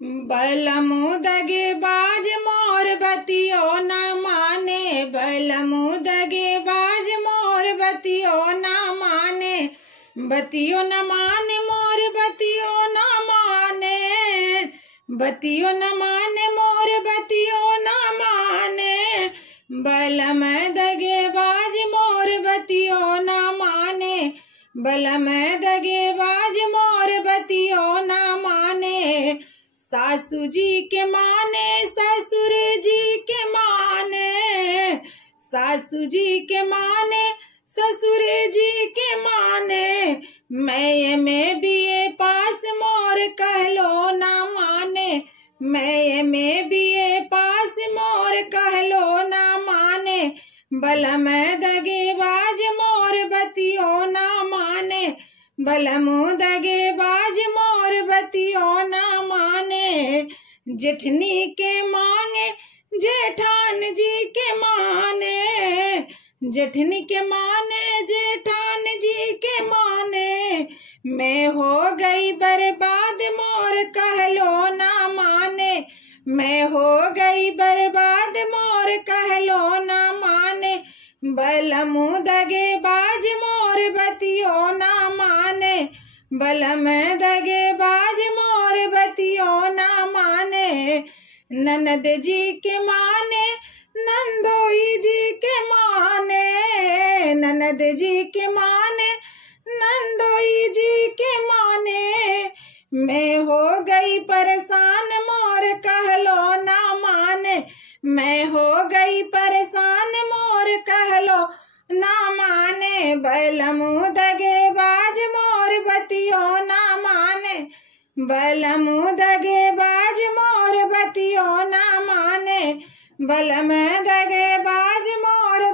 बलमु दगे बाज मोर बतियो न माने, बलमु दगे बाज मोर बतियो न माने, बतियो न माने मोर बतियो न माने, बतियो न माने मोर बतियो न माने, बलम दगे बाज मोर बतियो न माने, बलम दगे बाज मोर बतियो न माने। सासू जी के माने ससुर जी के माने, सासू जी के माने ससुर जी के माने, मैं में बीए पास मोर कहलो ना माने, मैं में बीए पास मोर कहलो ना माने, बलम दगे बाज मोर बतियो ना माने, बलमु दगे बाज मोर बतियो ना माने। जेठनी के मांगे जेठान जी के माने, जेठनी के माने जेठान जी के माने, मैं हो गई बर्बाद मोर कहलो ना माने, मैं हो गई बर्बाद मोर कहलो ना माने, बलमु दगे बाज मोर बतियो ना माने, बलम दगे बाज मोर बतियो ना माने। ननद जी के माने नंदोई जी के माने, ननद जी के माने नंदोई जी के माने, मैं हो गई परेशान मोर कहलो ना माने, मैं हो गई परेशान मोर कहलो ना माने, बलमु दगे बाज मोर बतियो ना माने, बलमु दगे बाज मोर बतियो ना माने, बलम दगे बाज मोर